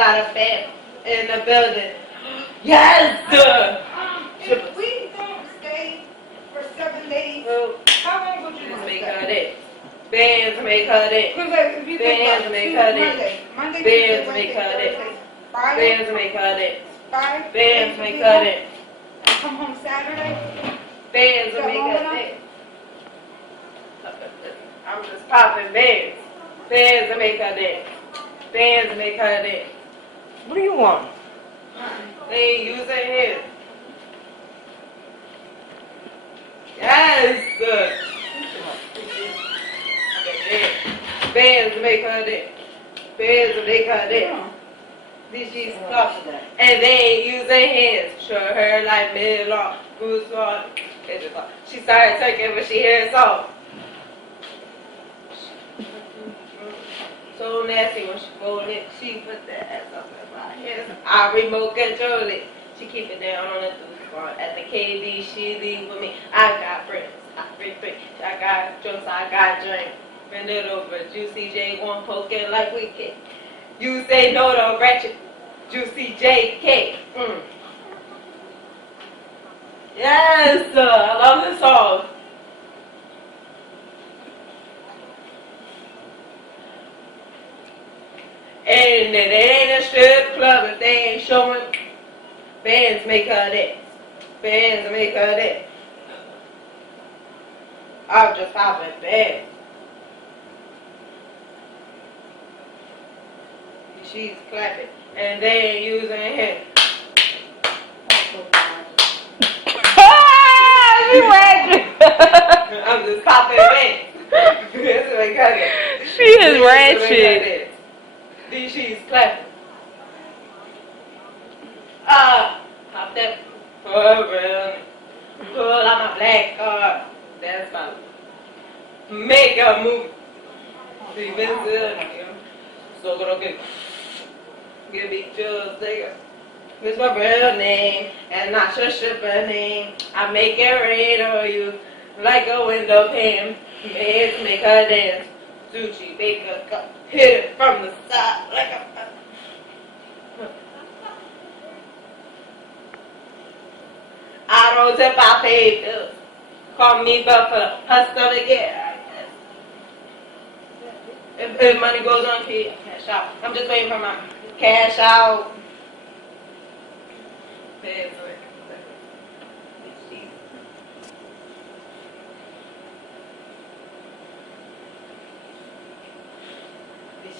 Got a fan in the building. Yes! If we don't stay for 7 days, how long would you want to Make stay? her that. Bands make her that. Because like, if you think Bands about make it, her Monday, that. Tuesday, Bands Wednesday, make her Thursday, that. Friday, Bands make her that. 5 Bands days make to her be that. home, and come home Saturday. Bands Is that make long her enough? that. I'm just popping bands. Bands make her that. Bands make her that. What do you want? They ain't using hands. Yes! Bands make her that. Bands make her that. This she's tough. And they ain't using hands. Show her like mid-law, goose law. She started talking when she heard song. So nasty when she fold it. She put the ass up in my hands. I remote control it. She keep it down on the deuce bar. At the KD, she leave with me. I got friends. I free. I got jokes. I got drink. Bend it over. Juicy J one poking like we can. You say no to ratchet. Juicy JK. Yes, I love this song. And it ain't a strip club if they ain't showing. Bands make her dance. Bands make her dance. I'm just popping bands. She's clapping. And they ain't using hands. She ratchet. I'm just popping bands. Bands make her dance. She is ratchet. She's clapping. Pop that for real. Pull out my black card. That's my make a move. So gonna give me just nigga. It's my real name and not your stripper name. I make it rain on you like a window pane. Make her dance. Sushi, bake a cup, hit it from the side like a. I don't tip, I pay bills. Call me Buffalo, her stomach get. If money goes on, cash out. I'm just waiting for my cash out.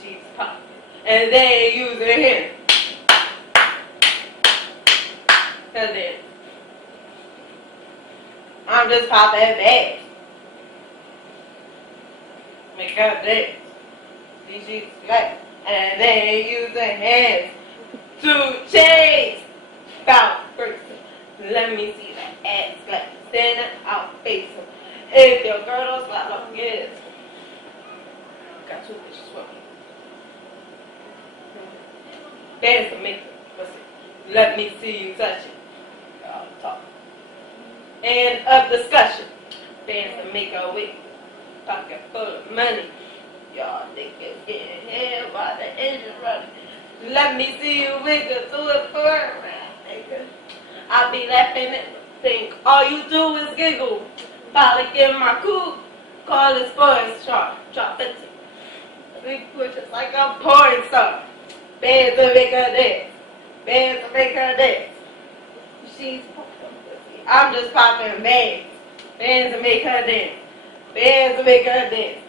She's popping. And they ain't using him. And then I'm just popping bags. Make her dance. These sheets like. And they ain't using hands to chase. Bout person. Let me see that ass clap. Stand out face. If your girl don't slap up, yes. Got 2 bitches with me. Dance to make it. Let me see you touch it. Y'all talk. End of discussion. Dance to make a wig. Pocket full of money. Y'all think it's getting hit while the engine running. Let me see you wiggle to it for a round, nigga. I be laughing and think all you do is giggle. Probably give my coupe. Call this forest sharp. Drop it. Big push just like a porn star. Bands to make her dance. Bands to make her dance. She's popping pussy. I'm just popping bands. Bands to make her dance. Bands to make her dance.